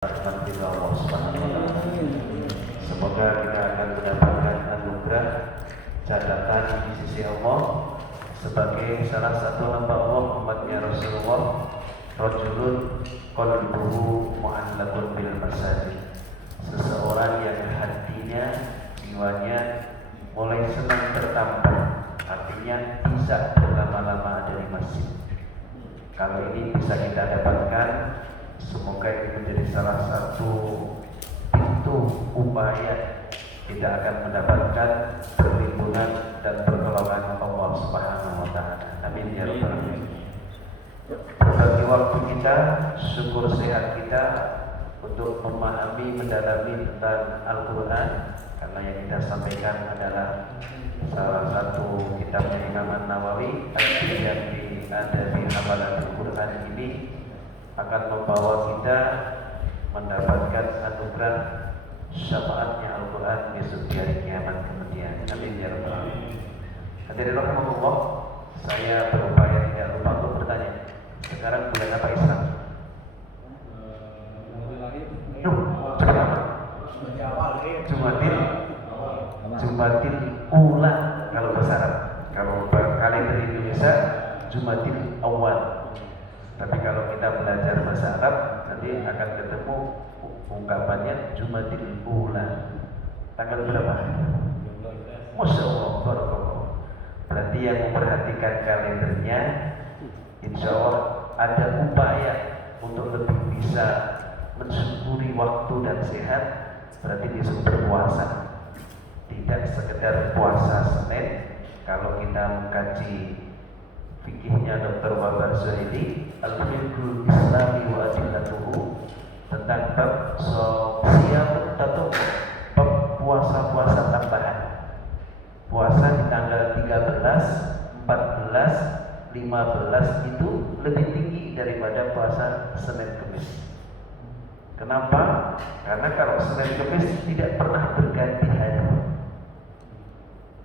Rahmat Allah Subhanahu wa Ta'ala. Semoga kita akan mendapatkan anugerah catatan di sisi Allah sebagai salah satu hamba Allah umatnya Rasulullah, rajulun qalbuhu mu'allaqun bil masajid. Seseorang yang hatinya, jiwanya mulai senang bertambah, artinya bisa berlama-lama ada di masjid. Kalau ini bisa kita dapatkan, semoga ini menjadi salah satu pintu upaya kita akan mendapatkan perlindungan dan pertolongan Allah Subhanahu wa Ta'ala. Amin ya rabbal alamin. Berbagi waktu kita, syukur sehat kita untuk memahami, mendalami tentang Al-Quran, karena yang kita sampaikan adalah salah satu kitabnya Imam An-Nawawi, yang ada di Hamalat Al-Quran ini akan membawa kita mendapatkan anugerah syafaatnya Al-Quran besok di hari kiamat kemudian. Amin ya rabbal alamin. Hadirin rahimakumullah, saya berupaya tidak lupa untuk bertanya. Sekarang bulan apa Islam? Jumatil Ula kalau bahasa Arab. Kalau kalender Indonesia Jumatil Awal. Tapi kalau kita belajar bahasa Arab nanti akan ketemu ungkapannya Jumatil Ula. Tanggal berapa? Masya Allah, barakallah. Berarti yang memperhatikan kalendernya, insya Allah ada upaya untuk lebih bisa mensyukuri waktu dan sehat. Berarti besok berpuasa, tidak sekedar puasa Senin. Kalau kita mengkaji fikihnya Dr. Wabar Zuhaili, Al-Fiqhul Islami wa Adillatuhu, tentang bab siyam tatum, bab puasa-puasa tambahan. Puasa di tanggal 13, 14, 15 itu lebih tinggi daripada puasa Senin Kemis. Kenapa? Karena kalau Senin Kemis tidak pernah berganti hari,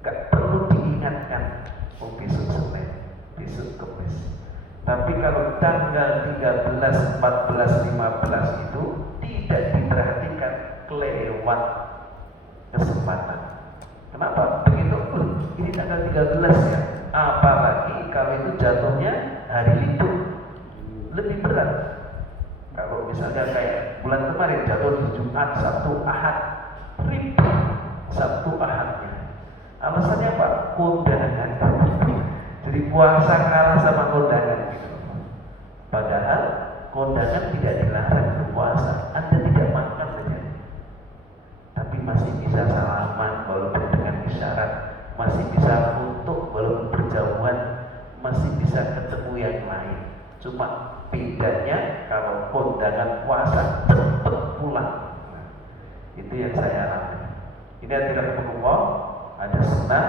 gak perlu diingatkan, oh besok Senin, besok Kemis. Tapi kalau tanggal 13, 14, 15 itu tidak diperhatikan, kelewat kesempatan. Kenapa? Begitu, ini tanggal 13 ya. Apalagi kalau itu jatuhnya hari libur, lebih berat. Kalau misalnya kayak bulan kemarin jatuh di Jumat, Sabtu, Ahad, ribet Sabtu Ahadnya. Alasannya apa? Kondangan. Jadi puasa kalah sama kondangan gitu. Padahal kondangan tidak dilarang berpuasa, Anda tidak makan saja, tapi masih bisa salaman walaupun dengan isyarat, masih bisa foto walaupun berjauhan, masih bisa ketemu yang lain. Cuma bedanya kalau kondangan puasa cepat pulang. Nah, itu yang saya alami. Ini adalah Allah, ada sunnah.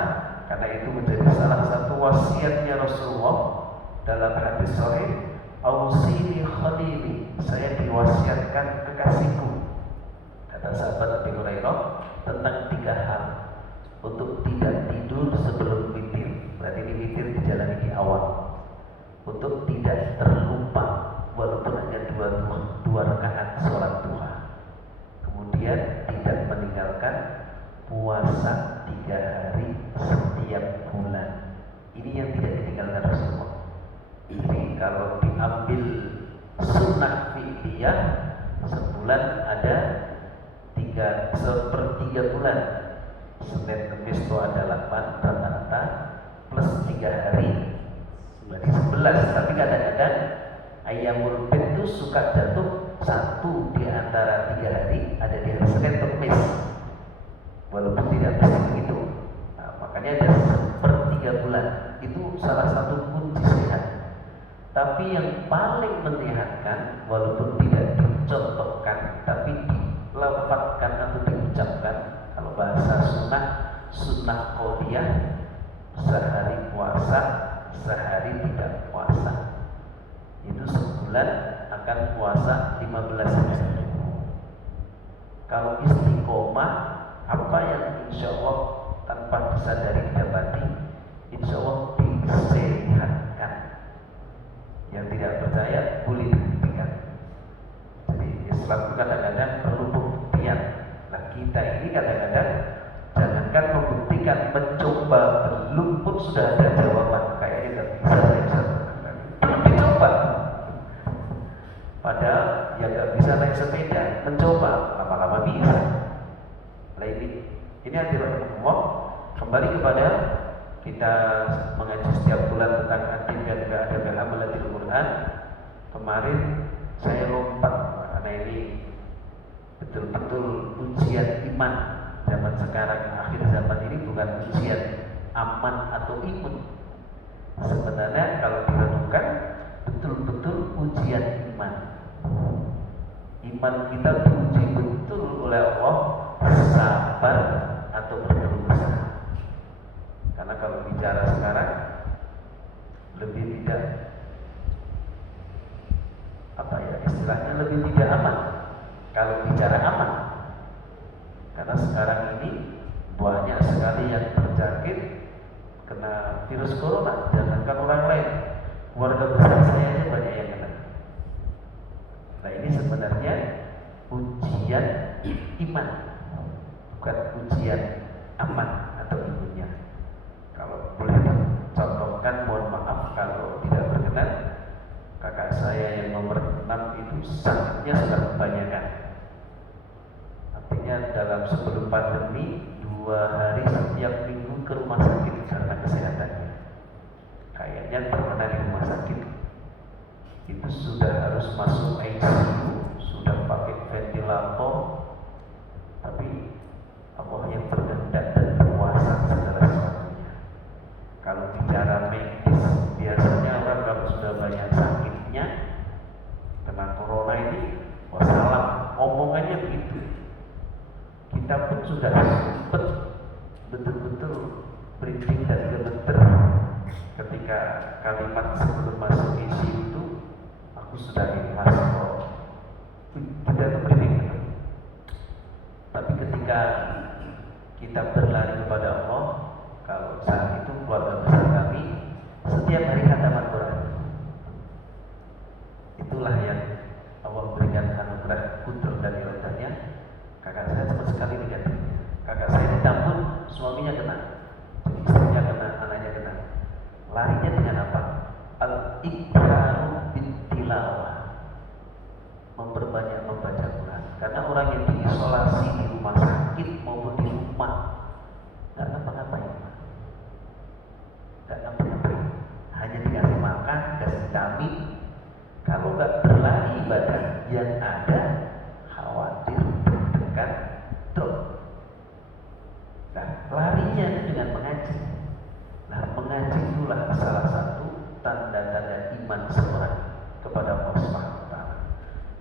Karena itu menjadi salah satu wasiatnya Rasulullah dalam hadis sahih, "Ausini khalili," saya diwasiatkan kekasihku, kata sahabat Abi Hurairah, tentang 3 hal. Untuk tidak tidur sebelum witir, berarti ini witir dijalani di awal. Untuk tidak terlupa walaupun hanya dua rakaat sholat duha. Kemudian tidak meninggalkan puasa 3 hari setiap bulan. Ini yang tidak ditinggalkan Rasulullah. Ini kalau diambil sunnah fi'liyah, sebulan ada 1/3 bulan. Senin Kemis itu ada 8 rata-rata plus 3 hari, berarti 11. Tapi kadang-kadang Ayyamul Bid itu suka jatuh 1 di antara 3 hari, ada di hari Senin Kemis, walaupun tidak mesti begitu. Nah, makanya ada 1/3 bulan. Itu salah satu kunci sehat. Tapi yang paling menyehatkan, walaupun tidak dicontohkan, tapi dilafadzkan atau diucapkan, kalau bahasa sunnah qauliyah, sehari puasa, sehari tidak puasa. Itu sebulan akan puasa 15 hari. Kalau istiqomah, apa yang insya Allah tanpa disadari didapati, insya Allah disehatkan. Yang tidak percaya boleh dibuktikan. Jadi Islam itu kadang-kadang perlu pembuktian. Nah kita ini kadang-kadang jangankan membuktikan, mencoba belum pun sudah ada jawaban. Kayaknya nggak bisa saya satukan. Belum dicoba. Padahal ya nggak bisa naik sepeda, mencoba lama-lama bisa. Nah ini hadirin umum. Kembali kepada kita mengaji setiap bulan tentang adib dan keadaban amalatil Quran. Kemarin saya lompat karena ini betul-betul ujian iman zaman sekarang, akhir zaman ini bukan ujian aman atau imun. Sebenarnya kalau direnungkan betul-betul ujian iman. Iman kita diuji betul oleh Allah, sabar atau berkeluh kesah. Karena kalau bicara sekarang lebih tidak istilahnya lebih tidak aman kalau bicara aman, karena sekarang ini banyak sekali yang terjangkit kena virus corona. Jangankan orang lain, keluarga besar saya aja banyak yang kena. Nah ini sebenarnya ujian iman, bukan ujian aman atau imunnya. Kalau boleh dicontohkan, mohon maaf kalau tidak berkenan, kakak saya yang nomor 6 itu sakitnya sudah kebanyakan. Artinya dalam sebelum pandemi 2 hari setiap minggu ke rumah sakit karena kesehatannya. Kayaknya terkena di rumah sakit. Itu sudah harus masuk ICU, sudah pakai ventilator. Tapi Allah yang berkehendak dan berkuasa segala sesuatunya. Kalau bicara medis, biasanya orang kalau sudah banyak sakitnya kena corona ini, wassalam, omongannya begitu. Kita pun sudah sempat betul-betul briefing dan gemeter ketika kalimat sebelum masuk isi itu, aku sudah ikhlas kok. Kita itu briefing. Tapi ketika kita berlari kepada Allah, kalau saat itu keluarga besar kami setiap hari khataman Quran. Itulah yang Allah berikan anugerah kudur dan iradahnya. Kakak saya sama sekali negatif. Kakak saya ditampun, suaminya kena, jadi istrinya kena, anaknya kena. Larinya dengan apa? Al-iqraru bittilawah, memperbanyak membaca Quran. Karena orang yang diisolasi di rumah sakit maupun di rumah nggak ngapa-ngapain, hanya dikasih makan, dikasih vitamin. Kalau nggak berlari badan, yang ada khawatir deg-degan drop. Nah, larinya dengan mengaji. Nah, mengaji itulah salah satu tanda-tanda iman seorang kepada Allah Subhanahu wa Ta'ala.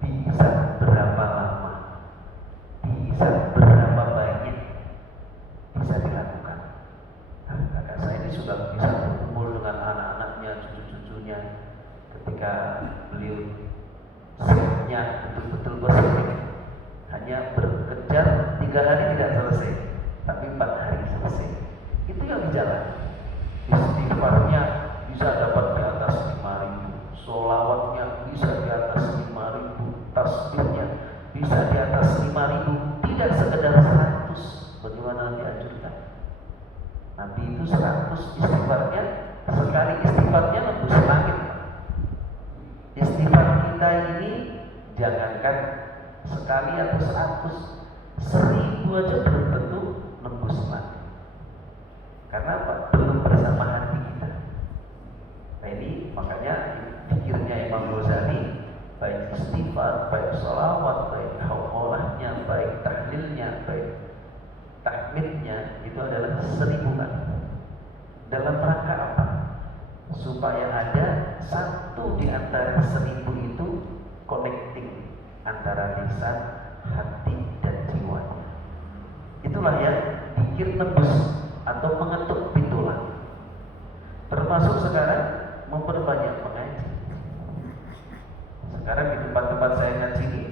Bisa berapa lama, bisa berapa banyak, bisa dilakukan. Nah, kakak saya ini sudah bisa berkumpul dengan anak-anaknya, cucu-cucunya. Ketika beliau setnya betul-betul bersih, hanya berkejar 3 hari tidak selesai, tapi 4 hari selesai. Itu yang dijalani. Istighfarnya bisa dapat di atas 5.000, sholawatnya bisa di atas 5.000, tasbihnya bisa di atas 5.000, tidak sekedar 100 bagaimana dianjurkan. Nabi itu 100 istighfarnya, sekali istighfarnya nembus langit. Istighfar kita ini jangankan sekali atau 100, 1000 aja belum tentu nembus langit. Karena apa? Belum bersama hati kita. Nah ini makanya pikirnya Imam Ghazali, baik istighfar, baik sholawat, baik haulahnya, baik tahlilnya, baik tahmidnya, itu adalah 1000 kali. Dalam rangka apa? Supaya ada satu di antara 1000 itu connecting antara lisan, hati, dan jiwanya. Itulah yang pikir tembus atau mengetuk pintu langit. Termasuk sekarang memperbanyak mengaji. Sekarang di tempat-tempat saya ngaji ini,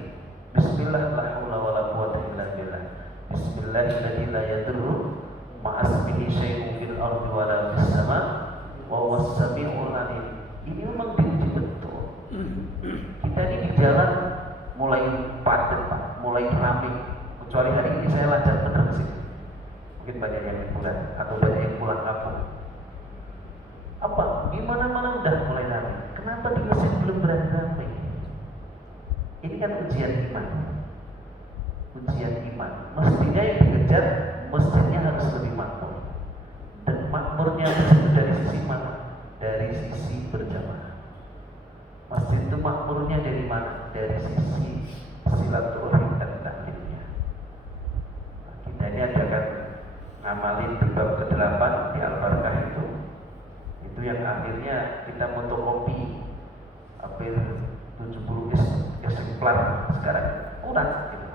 Bismillah la haula wala quwwata illa billah. Bismillahirrahmanirrahim, la yadurru ma'asmihi syai'un fil ardi wala fis sama' wa huwas sami'ul alim. Ini memang diuji betul. Kita ini di jalan mulai padat Pak, mulai ramai. Kecuali hari ini saya lancar benar sih. Mungkin banyak yang liburan atau banyak yang pulang kampung. Apa? Gimana mana udah mulai ramai. Kenapa di Mesir belum berani ramai? Ini kan ujian iman. Ujian iman. Mestinya yang dikejar, masjidnya harus lebih makmur. Dan makmurnya dari sisi mana? Dari sisi berjamaah. Masjid itu makmurnya dari mana? Dari sisi silaturahim dan taklimnya. Nah, kita ini akan ngamalin di bab ke-8 di Al-Barakah itu yang akhirnya kita fotokopi hampir 70 eksemplar sekarang kurang gitu.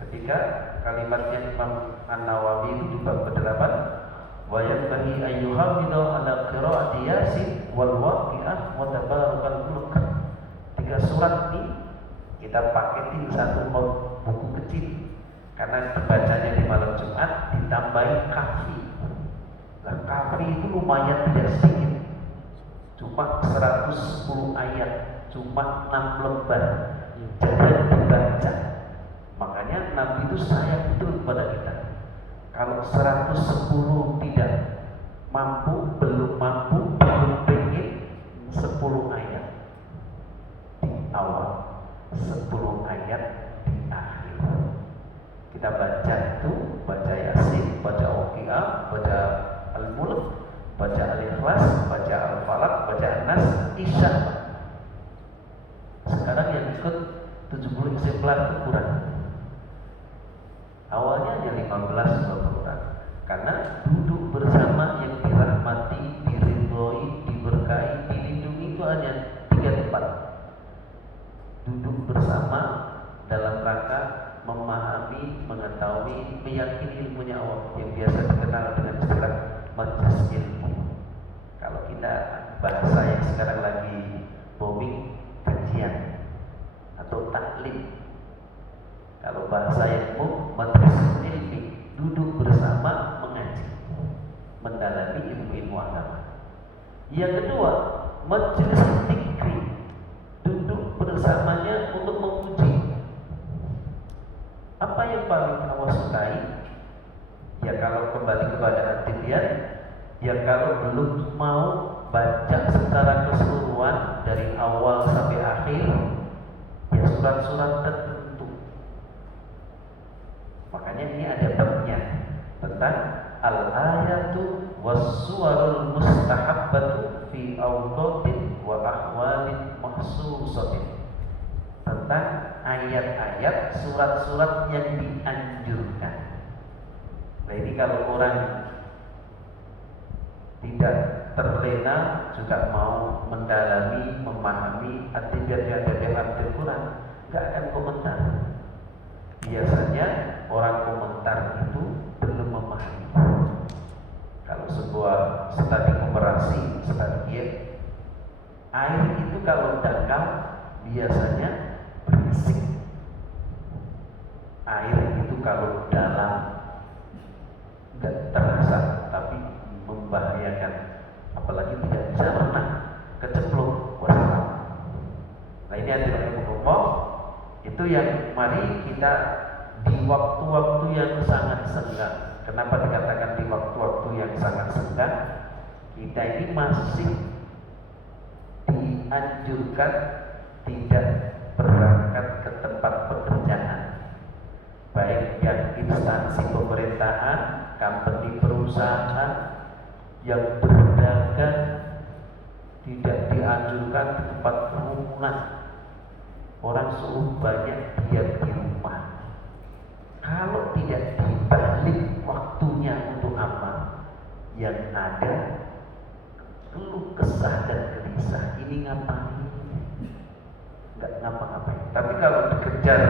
Ketika kalimatnya Imam An-Nawawi itu di bab ke-8 wa yanbaghi ayyuhamida ala qiraati Yasin wal waqi'ah wa tabarakal mulk. 3 surat ini kita paketin satu buku kecil karena terbacanya di malam Jumat ditambahi kafi. Nah, kafi itu lumayan tidak sedikit, cuma 110 ayat, cuma 6 lembar, jarang dibaca. Makanya Nabi itu sayang betul kepada kita. Kalau 110 tidak mampu, belum pengen 10 ayat di awal, 10 ayat di akhir. Kita baca itu, baca Yasin, baca Waqiah, baca Al-Mulk, baca Al-Ikhlas, baca Al-Falaq, baca An-Nas, Isya. Sekarang yang ikut 70 eksemplar itu kurang. Awalnya hanya 15-20 orang. Karena duduk bersama yang dirahmati, diridhoi, diberkahi, dilindungi itu hanya 3 tempat. Duduk bersama dalam rangka memahami, mengetahui, meyakini ilmunya Allah yang biasa dikenal dengan istilah majelis ilmu. Kalau kita bahasa yang sekarang lagi booming, kajian atau taklim. Kalau bahasa yang majelis ilmi, duduk bersama mengaji, mendalami ilmu-ilmu agama. Yang kedua, majelis zikri, duduk bersamanya untuk memuji. Apa yang paling Allah sukai? Ya kalau kembali kepada At-Tibyan, ya kalau belum mau baca secara keseluruhan dari awal sampai akhir, ya surat-surat tertentu. Makanya ini ada babnya tentang al-ayatu was-suwarul mustahabbatu fi awqatin wa ahwalin mahsusatin. Tentang ayat-ayat, surat-surat yang dianjurkan. Nah ini kalau orang tidak terlena juga mau mendalami, memahami At-Tibyan yang ada dalam Al-Quran, nggak akan komentar. Biasanya orang komentar itu belum memahami. Kalau sebuah studi operasi, studi diet, air itu kalau dangkal biasanya berisik. Air itu kalau dalam nggak terasa, tapi membahayakan. Apalagi tidak bisa renang, kecemplung, wassalam. Nah ini adalah hukum. Itu yang mari kita di waktu-waktu yang sangat senggang. Kenapa dikatakan di waktu-waktu yang sangat senggang? Kita ini masih dianjurkan tidak berangkat ke tempat pekerjaan, baik yang instansi pemerintahan, company perusahaan, yang berdagang, tidak dianjurkan ke tempat kerumunan. Orang suruh banyak diam di rumah. Kalau tidak dibalik waktunya untuk amal, yang ada keluh kesah dan gelisah. Ini ngapain? Nggak ngapa-ngapain. Tapi kalau dikejar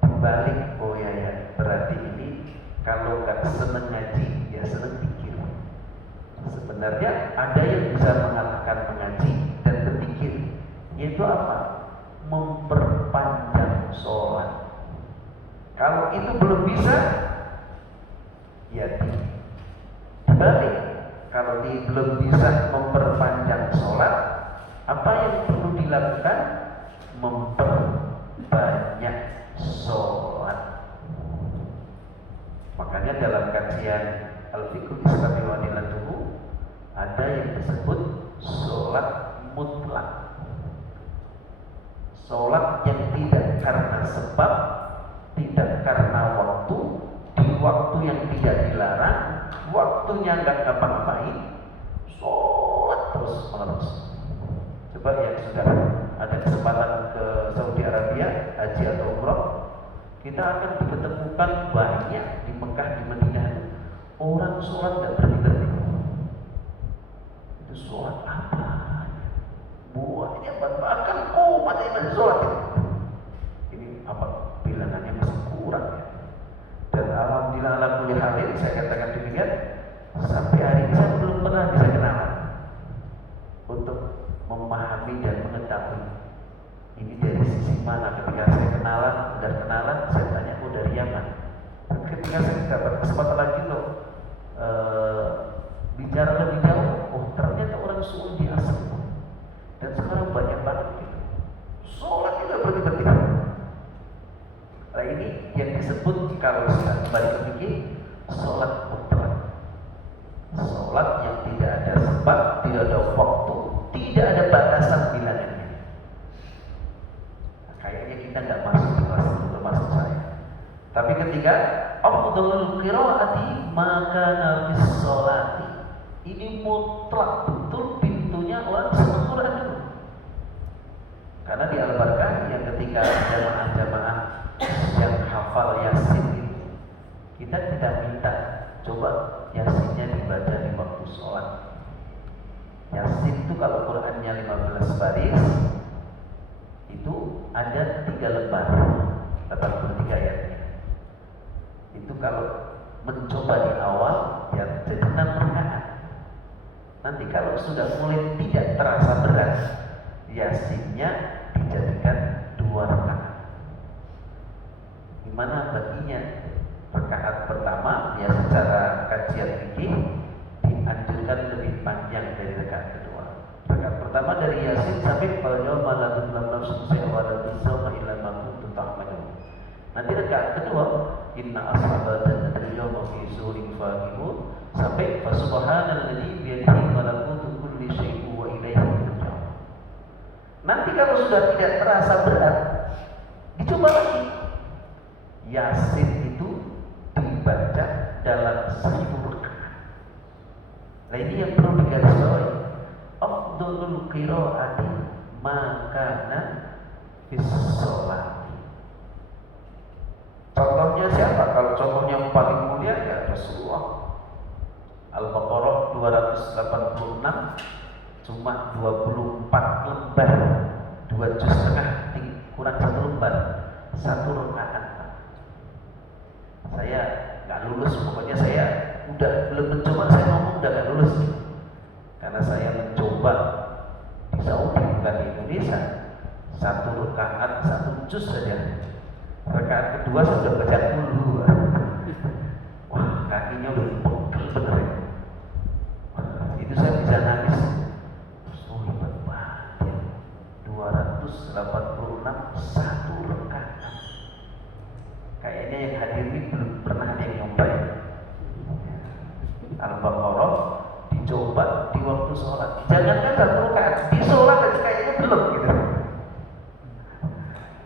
dibalik, oh ya, berarti ini kalau nggak seneng ngaji, ya seneng pikir. Sebenarnya ada yang bisa mengalahkan mengaji dan berpikir, yaitu apa? Memperpanjang sholat. Kalau itu belum bisa, ya dibalik. Kalau belum bisa memperpanjang sholat, apa yang perlu dilakukan? Memperpanjang dalam kajian Al-Fiqhul Islami wa Adillatuhu ada yang disebut sholat mutlak. Sholat yang tidak karena sebab, tidak karena waktu, di waktu yang tidak dilarang, waktunya nggak ngapa-ngapain, sholat terus menerus. Coba yang sudah ada kesempatan ke Saudi Arabia, haji atau umroh, kita akan ditemukan banyak di Mekah, di Madinah orang sholat nggak berhenti. Itu sholat apa? Buahnya bahkan masih sholat itu. Ini apa? Bilangannya masih kurang ya. Dan alhamdulillah ala kulli halin, saya katakan demikian, sampai hari ini saya belum pernah bisa kenalan untuk memahami dan mengetahui ini dari sisi mana. Ketika saya kenalan, saya tanya, oh dari Yaman. Ketika saya dapat kesempatan lagi loh bicara lebih jauh, oh ternyata orang Saudi asli. Dan sekarang banyak banget gitu. Sholat juga berarti. Nah ini yang disebut kalau sudah kembali ke fikih, sholat mutlak. Sholat yang tidak ada sebab, tidak ada waktu, tidak ada batasan bilangannya. Nah, kayaknya kita nggak masuk di kelas itu, termasuk saya. Tapi ketika afdhalul qiraati maka nafis sholati, ini mutlak betul pintunya orang senang Quran dulu. Karena di Al-Barkah yang ketika jamaah-jamaah yang hafal Yasin itu, kita tidak minta coba Yasinnya dibaca di waktu sholat. Yasin itu kalau Qurannya 15 baris, itu ada 3 lembar, 83 ayatnya. Itu kalau mencoba di awal ya jadi 6 rakaat. Nanti kalau sudah mulai tidak terasa berat, Yasinnya dijadikan 2 rakaat. Gimana baginya? Rakaat pertama ya secara kajian fikih dianjurkan lebih panjang dari rakaat kedua. Rakaat pertama dari Yasin sampai pada maladun lam nafsu wa la tusawma illa ma kuntum ta'malun. Nanti rakaat kedua inna ashabal jannati yawma fi surin faqihun sampai fa subhanalladzi bi yadihi malakutu kulli syai'in wa ilaihi turja'un. Nanti kalau sudah tidak terasa berat, dicoba lagi. Yasin itu dibaca dalam 1000 rakaat. Nah ini yang perlu digarisbawahi. Afdhalul qiraati makana fis sholati. Contohnya siapa? Kalau contohnya yang paling mulia ya Rasulullah. Al-Baqarah 286 cuma 24 lembar, 2 juz setengah, kurang 1 lembar, 1 rakaat. Saya nggak lulus, pokoknya saya udah belum mencoba, saya ngomong udah nggak lulus, karena saya mencoba di Saudi bukan di Indonesia, 1 rakaat 1 juz saja. Rakaat kedua saya sudah baca dulu, wah kakinya udah pegel bener ya. Itu saya bisa nangis. Oh hebat banget ya, 286 1 rakaat. Kayaknya yang hadir ini belum pernah ada yang nyobain. Al-Baqarah dicoba di waktu sholat. Jangankan 1 rakaat, di sholat aja kayaknya belum gitu.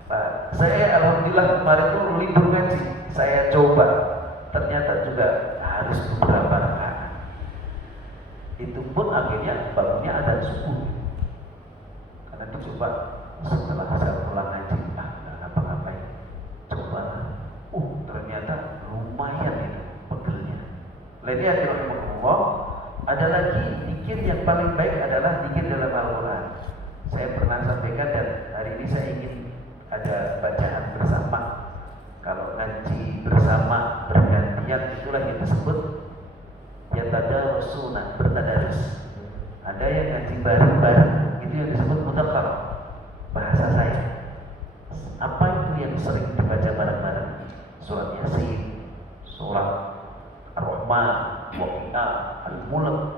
Nah, saya alhamdulillah kemarin tuh libur ngaji, saya coba. Ternyata juga harus beberapa rakaat. Itu pun akhirnya bangunnya ada subuh. Karena dicoba setelah saya pulang ngaji, nggak ngapa-ngapain. Coba. Ternyata lumayan itu pegelnya. Lainnya rahimahullah, ada lagi zikir yang paling baik adalah zikir dalam Al-Quran. Saya pernah sampaikan dan hari ini saya ingin ada bacaan bersama. Kalau ngaji bersama bergantian itulah yang disebut yatadarusuna, bertadarus. Ada yang ngaji bareng-bareng, itu yang disebut mudzakkar. Bahasa saya. Apa itu yang sering dibaca bareng-bareng? Surat Yasin, surat Ar-Rahman, Waqi'ah, Al-Mulk.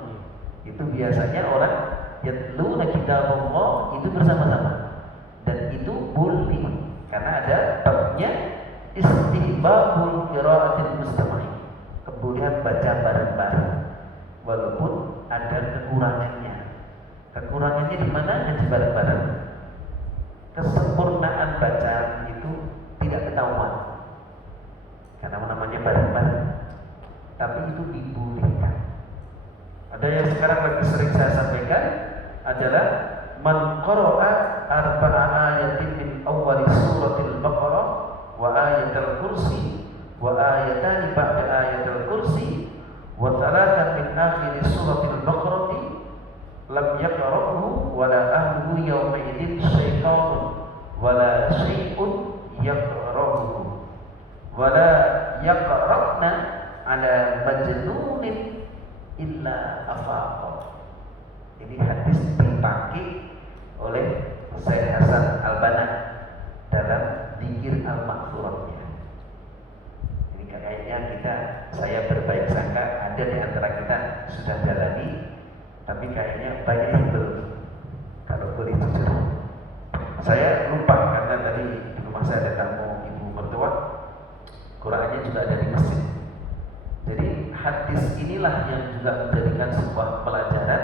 Itu biasanya orang yatluna kitabullah itu bersama-sama. Dan itu boleh karena ada babnya istihbabul qiraatil mustami', kebolehan baca bareng-bareng, walaupun ada kekurangannya. Kekurangannya di mana? Ngaji bareng-bareng. Kesempurnaan bacaan itu tidak ketahuan karena namanya bareng-bareng, tapi itu dibolehkan. Ada yang sekarang lagi sering saya sampaikan adalah man qara'a arba'a ayatin min awwali suratil Baqarah wa ayatul kursi wa ayatani ba'da ayatul kursi wa thalathan min akhir suratil Baqarah lam yaqra'uhu wa la ahluhu yawma idin syaitanun wa la syai'un yaqra'uhu wa la yaqra'na ala majnunin illa afaqa. Ini hadis dipakai oleh Syekh Hasan Al-Banna dalam Dzikir Al-Maghfurahnya. Ini kayaknya saya berbaik sangka ada di antara kita sudah jalani, tapi kayaknya banyak yang belum. Kalau boleh jujur, saya lupa karena tadi di rumah saya ada tamu ibu mertua, Qurannya juga ada di masjid. Jadi hadis inilah yang juga menjadikan sebuah pelajaran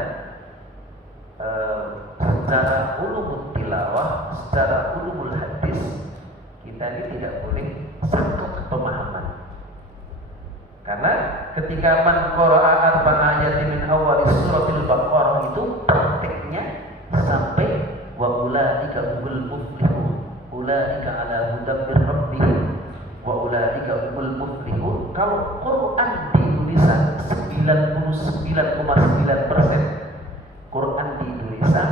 secara ulumul tilawah, secara ulumul hadis. Kita ini tidak boleh sangkut pemahaman. Karena ketika man qara'a arba'a ayatin min awwal suratil Baqarah itu prakteknya sampai wa ulaika humul muflihun, ulaika ala hudan mir rabbihim wa ulaika humul muflihun. Kalau Quran di Indonesia 99,9% Quran di Indonesia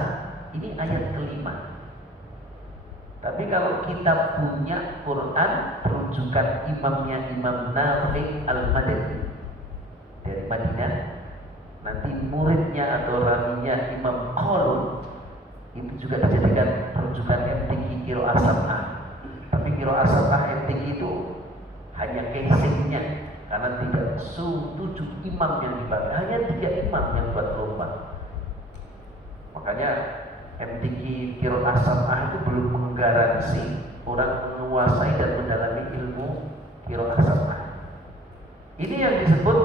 ini ayat kelima. Tapi kalau kita punya Quran rujukan imamnya Imam Nafi' Al-Madani dari Madinah, nanti muridnya atau rawinya Imam Qalun itu juga dijadikan rujukan MTQ Qiraah Sab'ah. Tapi Qiraah Sab'ah MTQ itu hanya casingnya, karena tidak 7 imam yang dipakai, hanya 3 imam yang buat lomba. Makanya MTQ Qiraah Sab'ah itu belum menggaransi orang menguasai dan mendalami ilmu Qiraah Sab'ah. Ini yang disebut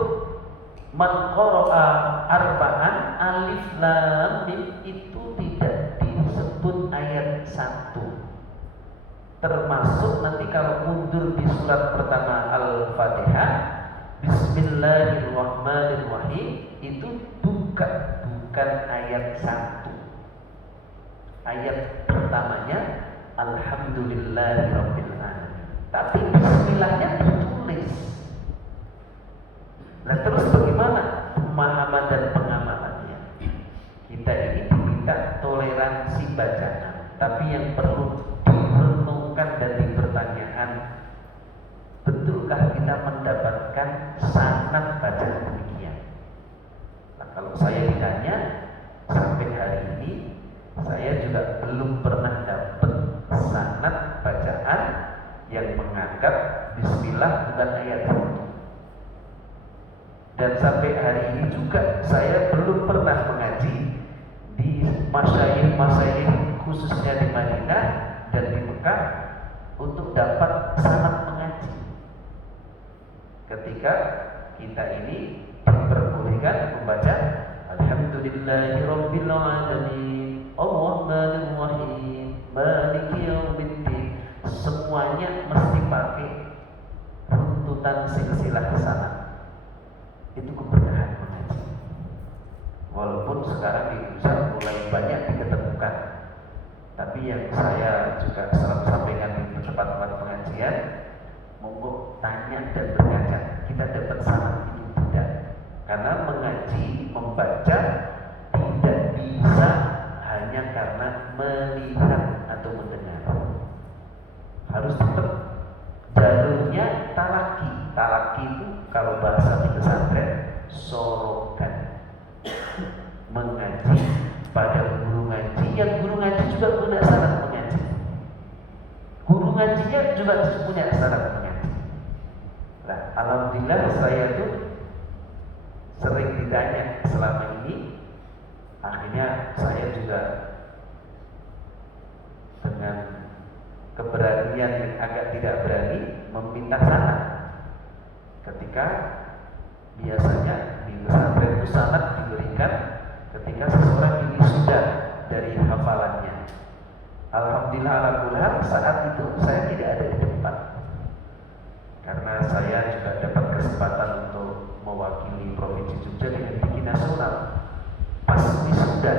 man qara'a arba'an alif lam mim, itu tidak disebut ayat 1. Termasuk nanti kalau mundur di surat pertama Al-Fatihah, Bismillahirrahmanirrahim, itu bukan ayat 1. Ayat pertamanya Alhamdulillahirabbil alamin. Tapi bismillahnya ditulis. Nah, terus bagaimana pemahaman dan pengamalannya? Kita ini diminta toleransi bacaan, tapi yang perlu direnungkan dan dipertanyakan, betulkah kita mendapatkan sanad bacaan demikian? Nah, kalau saya ditanya sampai hari ini, saya juga belum pernah dapat sanad bacaan yang menganggap bismillah bukan ayat 1. Dan sampai hari ini juga saya belum pernah mengaji di masyayikh khususnya di Madinah dan di Mekah untuk dapat sanad mengaji. Ketika kita ini diperbolehkan membaca Alhamdulillahirabbil alamin, Ar-Rahmanir-Rahim, Maliki Yaumiddin, semuanya mesti pakai runtutan silsilah sanad. Itu keberkahan mengaji. Walaupun sekarang di Indonesia mulai banyak diketemukan, tapi yang saya juga selalu sampaikan di tempat-tempat pengajian, monggo tanya dan berkaca, kita dapat sanad itu tidak. Karena mengaji, membaca tidak bisa hanya karena melihat atau mendengar. Harus tetap jalurnya talaki. Talaki itu kalau bahasa di pesantren sorokan, mengaji pada guru ngaji. Yang guru ngaji juga punya sanad mengaji. Guru ngajinya juga punya sanad mengaji. Nah, alhamdulillah saya itu sering ditanya selama ini. Akhirnya saya juga dengan keberanian yang agak tidak berani meminta sanad ketika biasanya di pesantren itu sanad diberikan ketika seseorang ini sudah dari hafalannya. Alhamdulillah alhamdulillah saat itu saya tidak ada di depan karena saya juga dapat kesempatan untuk mewakili Provinsi Jogja dengan tinggi nasional. Pas wisuda,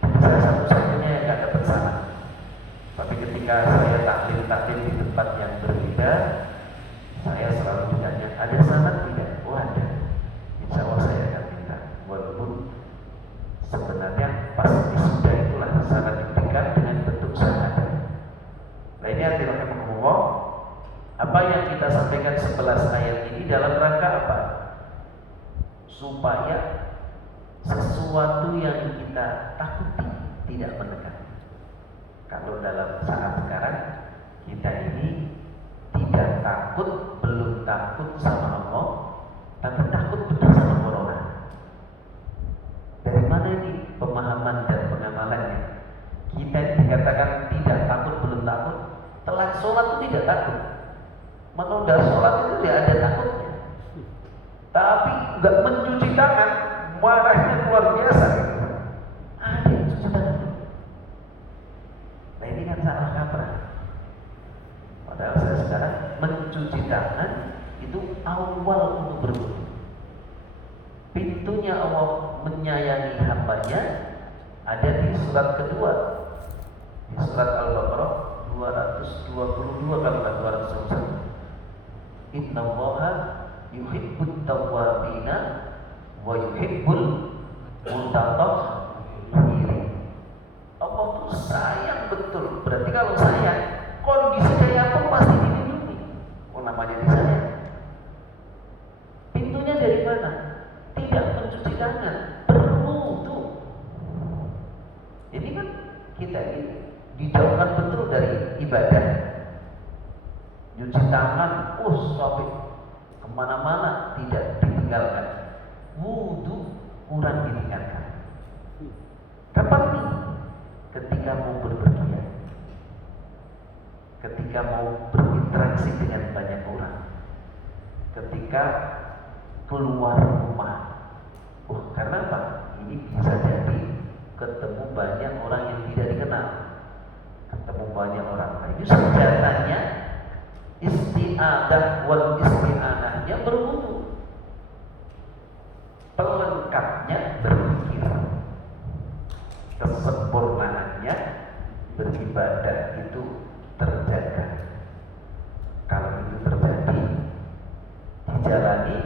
saya satu-satunya yang nggak dapat sanad. Tapi ketika saya taklim di tempat yang berbeda, saya selalu ditanya, ada sanad tidak? Oh ada. Insya Allah saya akan minta. Walaupun sebenarnya pas wisuda itulah sanad diberikan dengan bentuk syahadat. Nah ini artinya Allah. Apa yang kita sampaikan 11 ayat ini dalam rangka apa? Supaya sesuatu yang kita takuti tidak mendekat. Kalau dalam saat sekarang kita ini tidak takut, belum takut sama Allah, tapi takut betul sama corona. Dari mana ini pemahaman dan pengamalannya? Kita dikatakan tidak takut, belum takut, telat sholat itu tidak takut, menunda sholat itu tidak ada takutnya. Tapi nggak mencuci tangan, marahnya luar biasa. Ada yang cuci tangan. Nah ini kan salah kaprah. Padahal saya sekarang mencuci tangan itu awal untuk berwudu. Pintunya Allah menyayangi hambanya ada di surat kedua, di surat Al-Baqarah 222 kalau nggak 221. Innallaha yuhibbut tawwabina wa yuhibbul mutatahhirin. Allah tuh sayang betul. Berarti kalau sayang, kondisi kayak apa pasti dilindungi. Oh namanya disayang. Pintunya dari mana? Tidak mencuci tangan, berwudu. Ini kan kita ini dijauhkan betul dari ibadah. Cuci tangan, sampai kemana-mana tidak ditinggalkan. Wudu kurang ditinggalkan. Kapan nih? Ketika mau berpergian, ketika mau berinteraksi dengan banyak orang, ketika keluar rumah. Karena apa? Ini bisa jadi ketemu banyak orang yang tidak dikenal, ketemu banyak orang. Nah, itu senjatanya isti'adah wal isti'anahnya berwudu, pelengkapnya berzikir, kesempurnaannya beribadah itu terjaga. Kalau itu terjadi dijalani,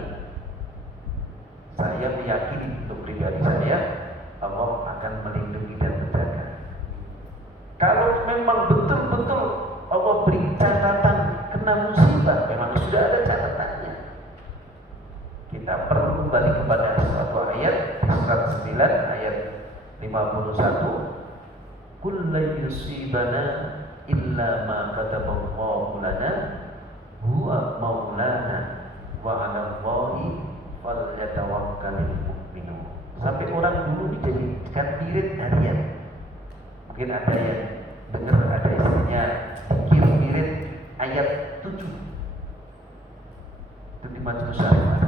saya meyakini untuk pribadi saya Allah akan melindungi dan menjaga. Kalau memang betul-betul Allah beri catatan kena musibah, memang sudah ada catatannya. Kita perlu kembali kepada suatu ayat di surat 9 ayat 51. Qul la yusibana illa ma kataballahu lana huwa maulana wa 'ala Allahi falyatawakkalul mu'minun. Sampai orang dulu dijadikan wirid harian. Mungkin ada yang dengar ada istrinya zikir wirid ayat 7. Itu di Majelis Syarif.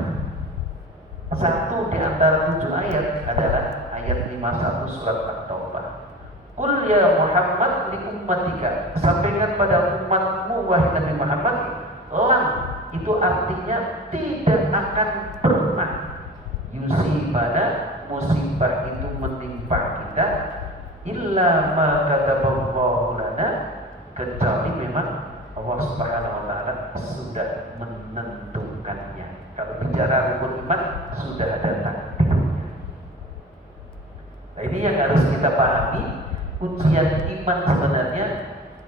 Satu di antara 7 ayat adalah ayat 51 surat At-Taubah. Qul ya Muhammad li ummatika, sampaikan pada umatmu wahai Nabi Muhammad, lam itu artinya tidak akan pernah yusibana, musibah itu menimpa kita, illa ma kataballahu lana, kecuali memang Allah Subhanahu wa taala sudah menentukannya. Kalau bicara rukun iman sudah ada takdirnya. Nah, ini yang harus kita pahami. Ujian iman sebenarnya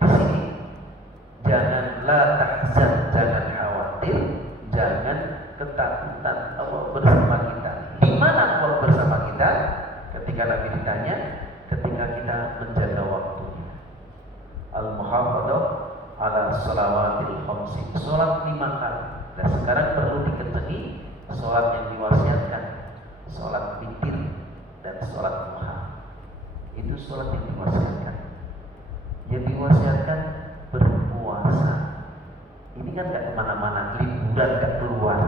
di sini. Janganlah tahzan, jangan khawatir, jangan ketakutan. Allah bersama kita. Di mana Allah bersama kita? Ketika Nabi ditanya, ketika kita menjaga waktunya. Al-muhafadzah ala shalawatil khamsi, sholat 5 kali. Dan sekarang perlu dikentengi sholat yang diwasiatkan, sholat witir dan sholat duha. Itu sholat yang diwasiatkan. Yang diwasiatkan berpuasa. Ini kan gak kemana-mana, liburan gak keluar.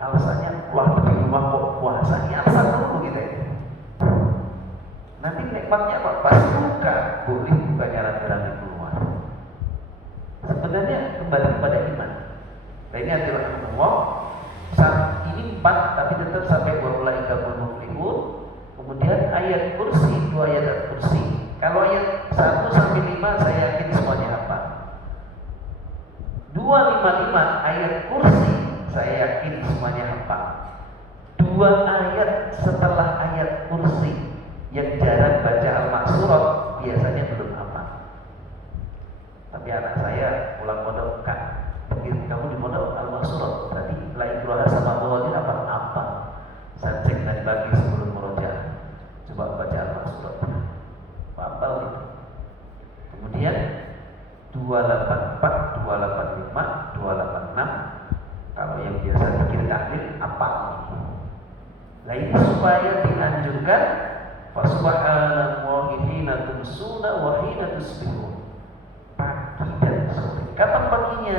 alasannya wah di rumah kok puasa, ini alasan dulu gitu ya. Nanti nikmatnya apa? Pas buka, boleh bukanya rame-rame keluar. Sebenarnya kembali kepada iman. Nah ini adalah Allah. Saat ini 4, tapi tetap sampai ulaika humul muflihun. Kemudian ayat kursi, 2 ayat kursi. Kalau ayat 1 sampai 5 saya yakin semuanya apa. 255 ayat kursi saya yakin semuanya apa. 2 ayat setelah ayat kursi yang jarang baca Al-Maksurat biasanya belum apa. Tapi anak saya pulang pondok, Kak, kamu di pondok Al-Maksurat, berarti la ikraha sama bawalin apa? Saya cek tadi pagi sebelum murojaah, coba baca Al-Maksurat, apa itu. Kemudian 284, 285, 286, kalau yang biasa bikin tahlil apa? Nah ini supaya dianjurkan Fasubhanallahi hina tumsuna wa hina tusbihun. Pagi dan sore. Kapan paginya?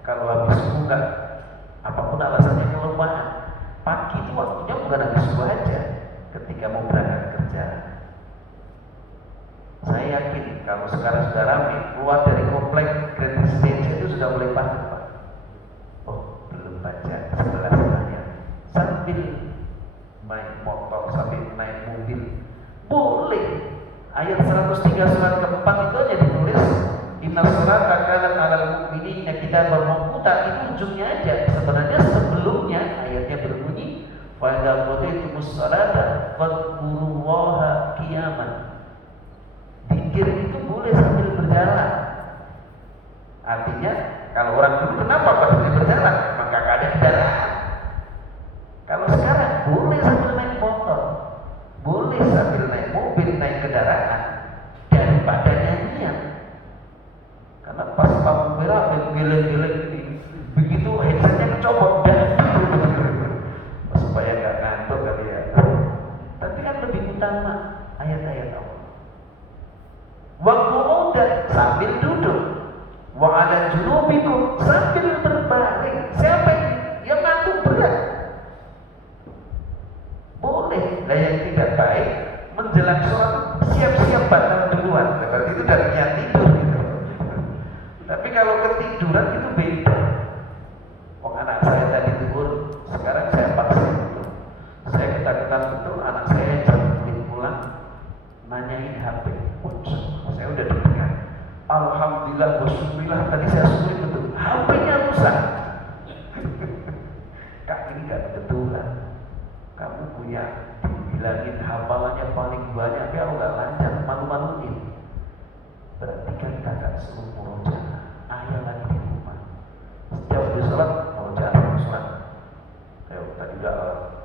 Kalau habis subuh enggak, apapun alasannya kelemahan. Pagi itu waktunya bukan habis subuh aja, ketika mau berangkat kerja. Saya yakin kalau sekarang sudah ramai, keluar dari komplek Grand Residence itu sudah mulai padat, Pak. Oh, belum baca 11 ayat. Sambil naik motor, sambil naik mobil, boleh. Ayat 103 surat keempat itu aja ditulis inna surata kanat alal mu'minina kitaban mawquta, itu ujungnya aja. Sebenarnya sebelumnya ayatnya berbunyi fa idza qadaytumus salata fadhkurullaha qiyaman. Zikir itu boleh sambil berjalan. Artinya kalau orang dulu kenapa pas berjalan? Maka gak ada kendaraan. Kalau sekarang boleh sambil naik motor, boleh sambil naik mobil, naik kendaraan, daripada nyanyian. Karena pas Pak Mera geleng-geleng begitu headsetnya kecopot dan supaya nggak ngantuk kali ya. Tapi kan lebih utama ayat-ayat Allah. Waktu udah sambil duduk, wa ala junubikum sambil berbaring. Siapa yang ngantuk berat? Boleh. Lah yang tidak baik menjelang sholat siap-siap batal duluan. Berarti itu dari niat tidur gitu. Tapi kalau ketiduran itu beda. Oh, anak saya tadi tidur, sekarang saya paksa betul. Saya ketakutan betul anak saya jam pulang nanyain HP. Saya udah deg-degan. Alhamdulillah, bersyukurlah tadi saya syukuri betul. HP-nya rusak. Kak, ini gak kebetulan. Kamu punya dibilangin hafalannya paling banyak, tapi aku gak lancar, malu-maluin. Berarti kan kakak suruh murojaah, ayah lagi di rumah. Setiap di sholat, murojaah sholat. Kayak tadi udah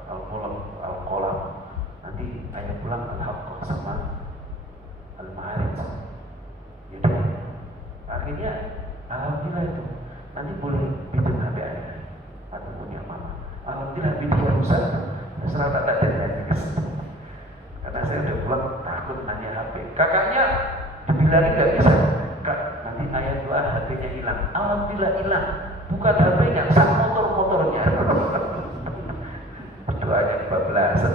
al-qalam, al-qalam. Nanti ayah pulang al-haqqah sama al-ma'arij. Jadi akhirnya alhamdulillah itu. Nanti boleh pinjam HP ayah atau punya mama. Alhamdulillah video rusak. Serah tak jadi. Karena saya udah pulang takut nanya HP. Kakaknya dibilangin nggak bisa. Kak, nanti ayah doa HP-nya hilang. Alhamdulillah hilang. Bukan HP-nya, sang motor-motornya. Doanya 14.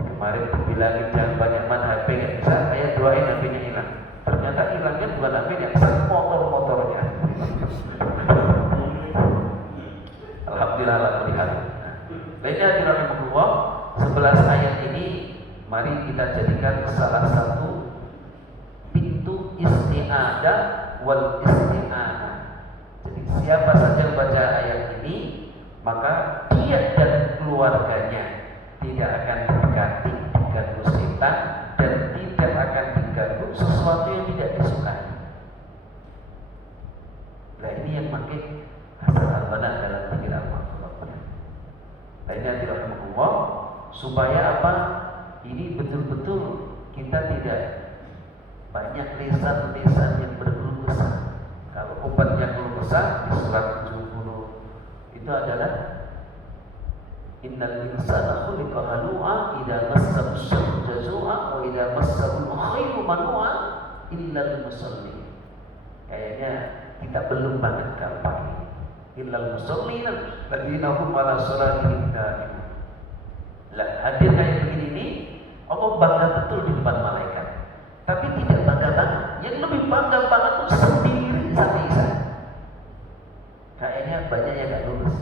Kemarin dibilangin jangan banyak man HP nggak bisa. Ayah doain HP-nya hilang. Ternyata hilangnya bukan HP-nya, sang motor-motornya. Alhamdulillah lah melihat. Baiknya dirahimahullah, 11 ayat ini mari kita jadikan salah satu pintu isti'adah wal isti'anah. Jadi siapa saja baca ayat ini, maka dia dan keluarganya tidak akan diganggu setan dan tidak akan diganggu sesuatu yang tidak disukai. Nah ini yang makin hasil al-banah dalam pikir al-Quran. Lainnya dirahimahullah, supaya apa? Ini betul-betul kita tidak banyak lisan-lisan yang berkeluh kesah. Kalau obat yang keluh kesah di surat 70 itu adalah innal insana khuliqa halu'a idza massahu syarru jazua wa idza massahu khairu manu'a illa al-musallin. Kayaknya kita belum banget kalau pakai. illal musallin alladziina hum 'ala shalatihim da'imun. Lah, hadir kayak begini ini Allah bangga betul di depan malaikat. Tapi tidak bangga banget. Yang lebih bangga banget tuh sendiri sama Isa. Kayaknya banyak yang gak lulus.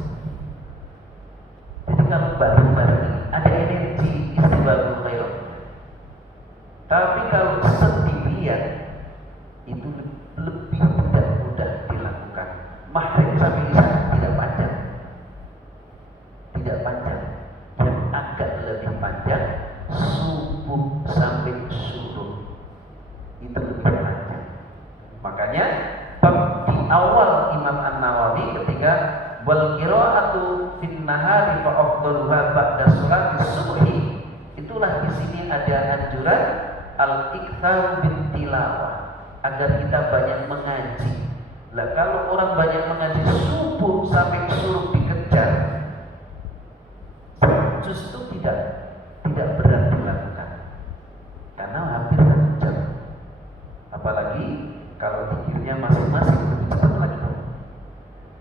Jadi kalau bareng-bareng ini ada energi istighfar khair. Tapi kalau sendirian itu lebih tidak mudah dilakukan. Maghrib sampai Isya tidak panjang. Tidak panjang. Yang agak lebih panjang subuh sampai syuruk. Itu lebih panjang. Makanya di awal Imam An-Nawawi ketika wal qira'atu fin nahari fa afdaluha ba'da sholati subhi, itulah di sini ada anjuran al-iktsar bin tilawah agar kita banyak mengaji. Lah kalau orang banyak mengaji subuh sampai suruh dikejar, justru tidak berat dilakukan karena hampir 1 jam. Apalagi kalau zikirnya masing-masing lebih cepat lagi.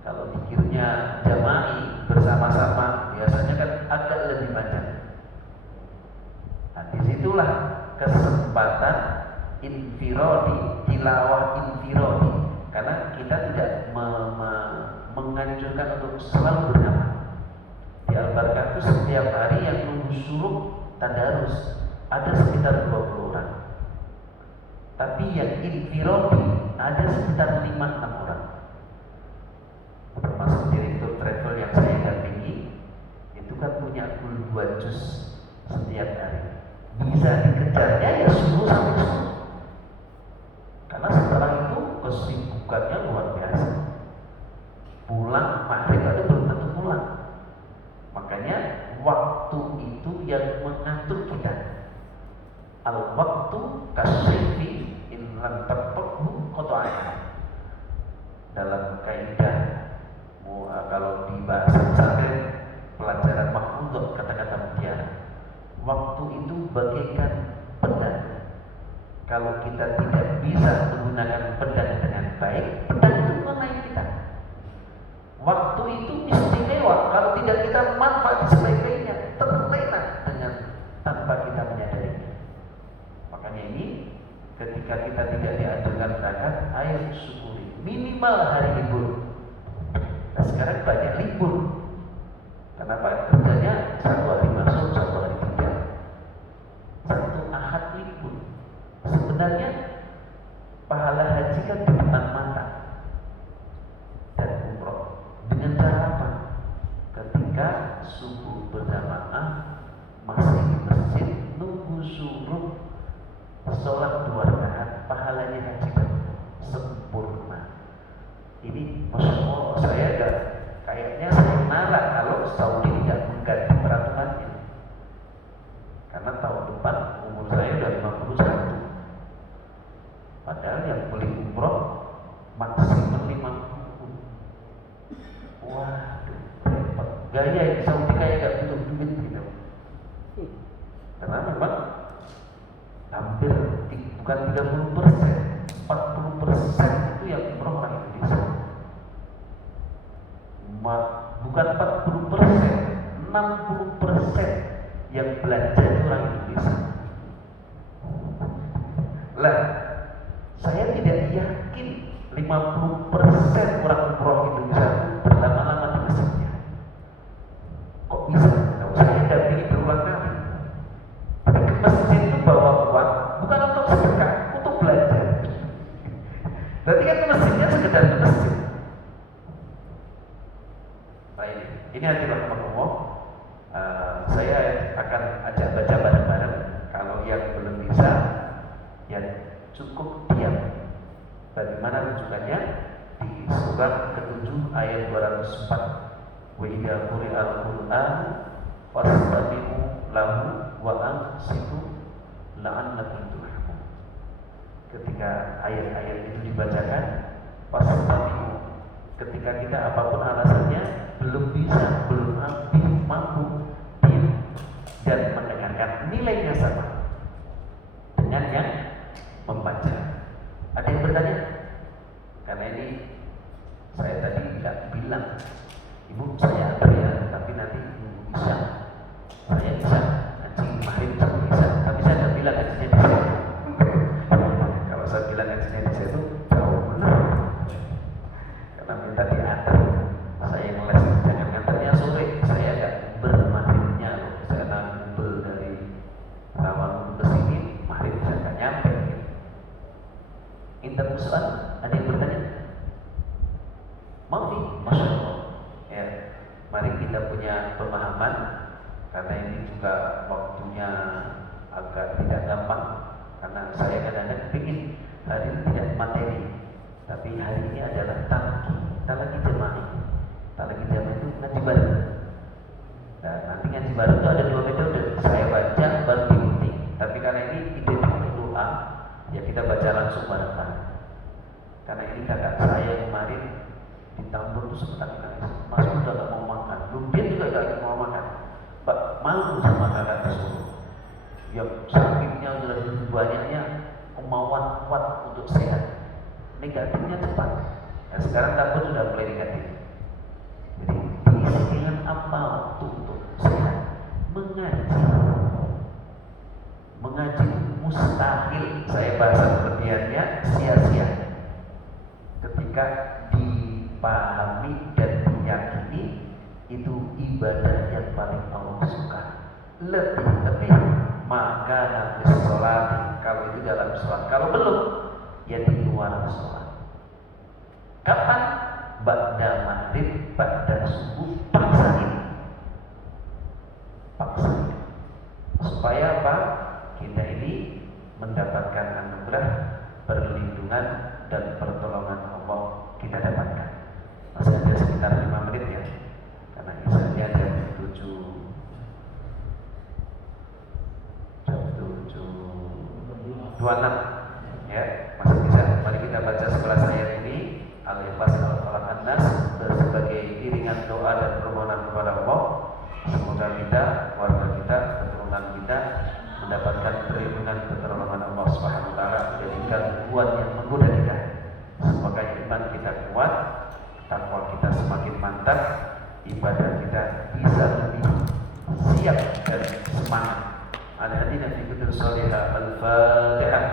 Kalau zikirnya jama'i bersama-sama biasanya kan agak lebih panjang. Nah, disitulah kesempatan infirodi, tilawah infirodi, karena kita tidak menganjurkan untuk selalu bersama. Di Al-Barkah itu setiap hari yang nunggu syuruk tadarus ada sekitar 20 orang. Tapi yang infirodi ada sekitar 5-6 orang. Termasuk direktur travel yang saya dampingi, itu kan punya 2 juz setiap hari. Bisa dikejarnya ya subuh sampai subuh. Karena setelah itu kesibukannya luar biasa. Pulang maghrib itu belum tentu pulang. Makanya waktu itu yang mengatur kita. Al-waktu kasyifi in lam tabqhu qata'ah. Dalam kaidah kalau di bahasa pesantren pelajaran mahfudz kata-kata mutiara, waktu itu bagaikan pedang. Kalau kita tidak bisa menggunakan pedang dengan baik, pedang itu mengenai kita. Waktu itu istimewa. Kalau tidak kita manfaat sebaik-baiknya, terlena dengan tanpa kita menyadarinya. Makanya ini ketika kita tidak diajarkan zakat, ayo syukuri. Minimal hari libur. Nah, sekarang banyak libur. Kenapa? Kerjanya 1 hari masuk, 1 hari tidak. 1 Ahad libur. Sebenarnya pahala haji kan di depan mata dan umroh. Dengan cara apa? Ketika subuh berjamaah masih di masjid nunggu syuruk, sholat 2 rakaat, pahalanya haji sempurna. Ini Masya Allah, kayaknya saya marah kalau Saudi tidak mengganti peraturannya. Karena tahun depan umur saya sudah 51. Padahal yang beli umroh maksimum 50. Waduh, repot. Gaya di Saudi kayak gak butuh duit gitu. Karena memang hampir bukan 30%, 40% itu yang umroh orang Indonesia. Bukan 40%, 60% yang belanja itu orang Indonesia. Lah, saya tidak yakin 50% orang umroh Indonesia itu berlama-lama di masjidnya. Kok bisa? Kalau saya dampingi berulang kali. Tapi ke masjid itu bawa uang bukan untuk sedekah, untuk belanja. Berarti kan ke masjidnya sekedar ke masjid. Baik, ini hadirin Allah. Saya akan ajak baca bareng-bareng. Kalau yang belum bisa, ya cukup diam. Bagaimana rujukannya? Di surat ke-7 ayat 204. Wa idza quri'al Qur'an fastami'u lahu wa ansitu la'allakum turhamun. Ketika ayat-ayat itu dibacakan, fastami'u. Ketika kita apapun alasannya belum bisa, belum mampu diam dan mendengarkan, nilainya sama dengan yang membaca. Ada yang bertanya? Karena ini saya tadi tidak bilang bilang, ibu saya antar ya, tapi nanti bisa, saya bisa ngaji maghrib sampai bisa, tapi saya nggak bilang ngajinya di saya. Kalau saya bilang ngajinya di saya itu jauh benar, karena minta diantar, saya ngeles jangan ngantarnya sore, saya nggak bermaghribnya loh, saya nambel dari Rawamangun ke sini, maghrib saya nggak nyampe. Intan Mus'an, ada yang bertanya? Maaf, Masya Allah. Ya, mari kita punya pemahaman, karena ini juga waktunya agak tidak gampang. Karena saya kadang-kadang ingin hari ini tidak materi, tapi hari ini adalah talaki jemaah. Talaki jemaah itu ngaji bareng. Dan nanti ngaji bareng itu ada 2 metode. Saya baca baru diikuti. Tapi karena ini identik doa, ya kita baca langsung bareng-bareng. Karena ini kakak saya kemarin ditambur tuh sebentar nangis. Mas udah gak mau makan, belum dia juga gak mau makan. Mbak malu sama kakak tersebut. Yang sakitnya sudah banyaknya, kemauan kuat untuk sehat. Negatifnya cepat. Nah, sekarang tambur sudah mulai negatif. Jadi diisi dengan apa waktu untuk sehat? Mengaji mustahil, saya bahasa kelebihannya sia-sia ketika dipahami dan diyakini itu ibadah yang paling Allah suka. Lebih maka habis sholat, kalau itu dalam sholat, kalau belum ya di luar sholat. Kapan? Ba'da maghrib, ba'da subuh, paksain supaya apa? Kita ini mendapatkan anugerah perlindungan dan pertolongan Allah kita dapatkan. Masih ada sekitar 5 menit ya, karena isanya jam 7:26 ya, masih bisa. Mari kita baca 11 ayat ini, Al-Ikhlas, Al-Falaq, An-Nas, sebagai iringan doa dan permohonan kepada Allah. Semoga kita, keluarga kita, keturunan kita mendapatkan perlindungan pertolongan Allah Subhanahu wa taala, dijadikan kuat yang menggoda kita. Semoga iman kita kuat, takwa kita semakin mantap, ibadah kita bisa lebih siap dan semangat. Al-hadina fi kutur salihah. Al-Fatihah.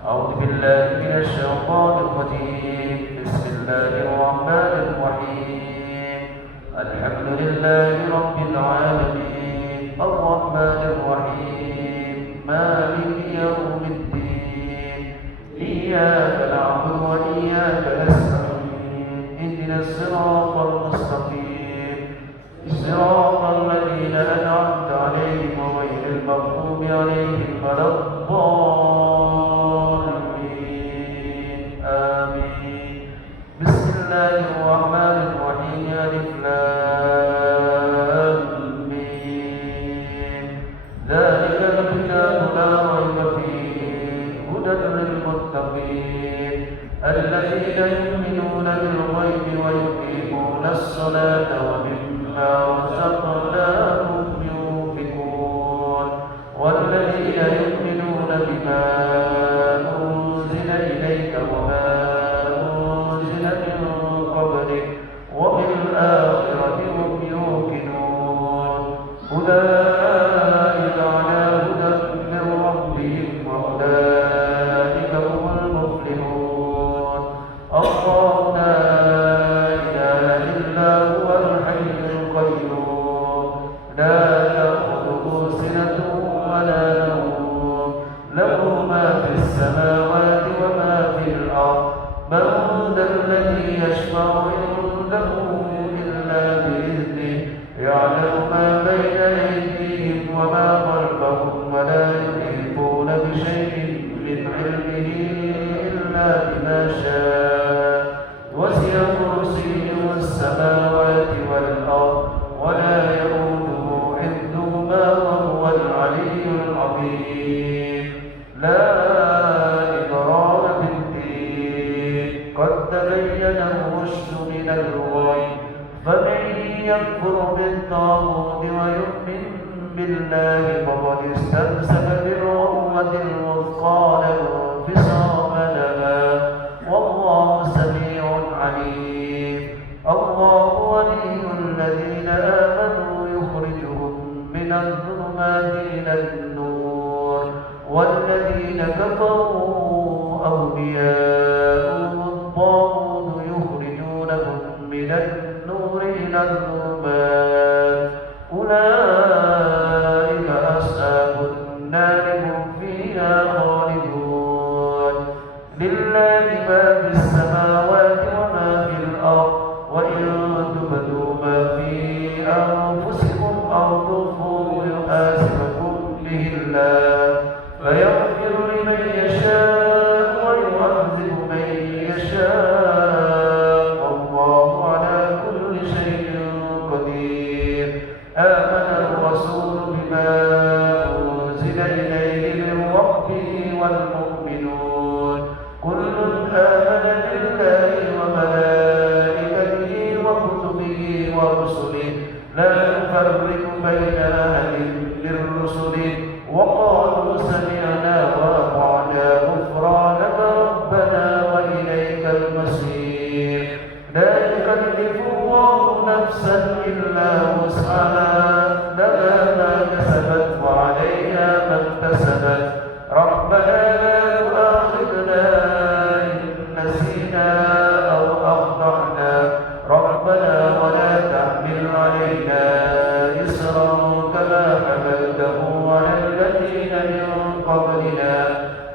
A'udzu billahi minasy syaithanir rajim. Bismillahirrahmanirrahim. Alhamdulillahi rabbil alamin. Ar-Rahmanir Rahim. Maliki yaumiddin. Iyyaka na'budu wa iyyaka nasta'in. Ihdinas siratal mustaqim. Siratal ladzina an'amta 'alaihim ghairil maghdubi 'alaihim waladdallin. Amin. Bismillahirrahmanirrahim. Alif Lam Mim. Dzalikal kitabu la raiba fihi hudan lil muttaqin alladzina yu'minuna bil ghaibi wa yuqimuna as-salata wa mimma razaqnahum yunfiqun walladzina yu'minuna bima unzila ilayka wa ma unzila min qablik wa bil akhirati hum yuqinun. Ulaika 'ala hudan min rabbihim wa ulaika humul muflihun. Allahu la ilaha illa huwal hayyul qayyum. La ta'khudhuhu sinatun wa la nawm. Lahu ma fis samawati wa ma fil ardh. Man dhal ladzi yashfa'u 'indahu illa bi'idhnihi. Ya'lamu ma bayna aydihim wa ma khalfahum wa la yuhituna bi shay'in min 'ilmihi illa bima sha'a. Wasi'a kursiyyuhu as-samawati wal ardh wa la ya'uduhu 'hifdhuhuma wa huwal 'aliyyul 'azim. La ikraha fid-din. Qad tabayyana ar-rushdu minal ghayy. فمن يكفر بالطاغوت ويؤمن بالله فقد استمسك بالعروة الوثقى لا انفصام لها والله سميع عليم. الله الله ولي الذين آمنوا يخرجهم من الظلمات إلى النور والذين كفروا أولياءهم الطاغوت يخرجونهم من النور إلى الظلمات أولئك أصحاب النار هم فيها خالدون لله ما في السماوات وما في الأرض وإن تبدوا ما في أنفسكم أو تخفوه يحاسبكم به الله فيغفر لمن يشاء ويعذب من يشاء والله على كل شيء قدير آمن الرسول بما أنزل إليه من ربه والمؤمنون كل آمن بالله وملائكته وكتبه ورسله لا نفرق بين أحد من رسله وقالوا سمعنا وأطعنا غفرانك ربنا وإليك المصير لا يكلف الله نفسا إلا وسعها لها ما كسبت وعليها ما اكتسبت ربنا لا تؤاخذنا إن نسينا أو أخطأنا ربنا ولا تحمل علينا إصرا كما حملته على الذين من قبلنا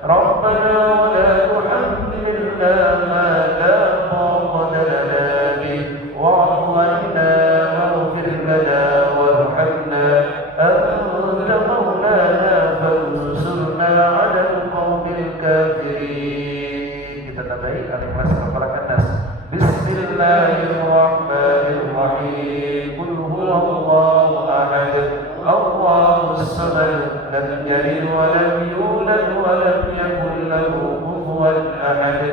ربنا ولا تحملنا ما لا طاقة لنا به واعف عنا واغفر لنا وارحمنا أنت مولانا فانصرنا على القوم الكافرين. Kita tambahi Al-Ikhlas Al-Falaq An-Nas. Bismillahirrahmanirrahim. Qul huwallahu ahad. Allahus samad. Lam yalid wa lam yulad wa lam yakul lahu kufuwan ahad.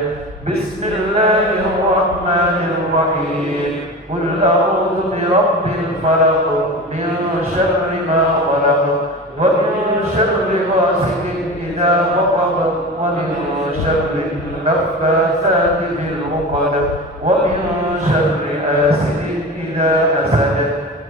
Bismillahirrahmanirrahim. Qul a'udzu birabbil falaq min syarri ma khalaq wa min syarri ghasiqin idza waqab wa min syarri النفاثات في العقد ومن شر حاسد إذا حسد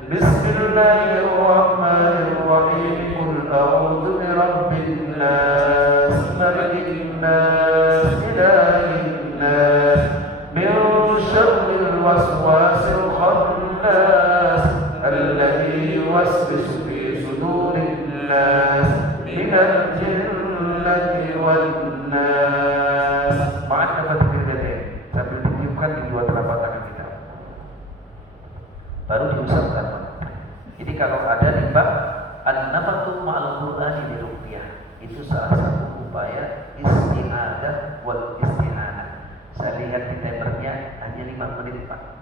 بسم الله الرحمن الرحيم قل أعوذ برب الناس ملك الناس إله الناس من شر الوسواس الخناس الذي يوسوس في صدور الناس من الجنة والناس. Maaf dapat dilihat sambil ditiupkan di dua telapak tangan kita. Baru diusapkan. Jadi kalau ada di bab an-nafatu ma'al Qur'ani bi ruqyah, itu salah satu upaya isti'adah wal isti'anah. Saya lihat di timernya hanya 5 menit Pak.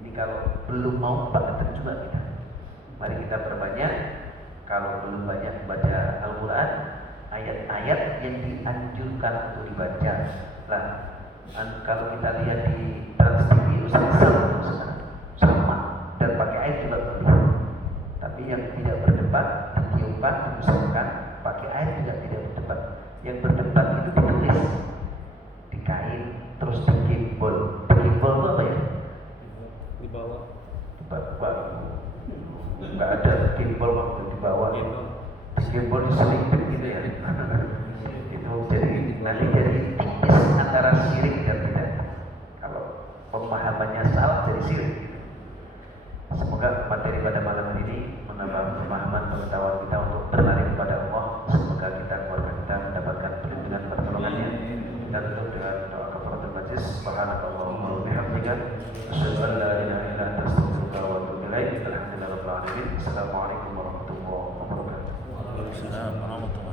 Ini kalau belum mau Pak juga kita. Mari kita perbanyak. Kalau belum banyak baca Al-Quran, ayat-ayat yang dianjurkan untuk dibaca. Nah, kalau kita lihat di Trans TV sama dan pakai ayat juga boleh. Tapi yang tidak berdebat, ditiupkan, diusulkan, pakai ayat juga tidak berdebat. Yang berdebat itu ditulis di kain, terus di gimbal. Gimbal itu apa ya? Di bawah. Di bawah. Enggak ada gimbal waktu di bawah. Gimbal diselipin gitu ya. Itu jadi nanti jadi tipis antara syirik dan tidak. Kalau pemahamannya salah jadi syirik. Semoga materi pada malam ini menambah pemahaman pengetahuan kita untuk berlari kepada Allah. Semoga kita keluarga kita mendapatkan perlindungan pertolongannya dan untuk dengan doa kafaratul majlis. Subhanakallahumma wa bihamdika asyhadu an la ilaha illa anta astaghfiruka wa atubu ilaik. Alhamdulillahirabbil alamin. Assalamualaikum warahmatullahi wabarakatuh. Waalaikumsalam warahmatullahi wabarakatuh.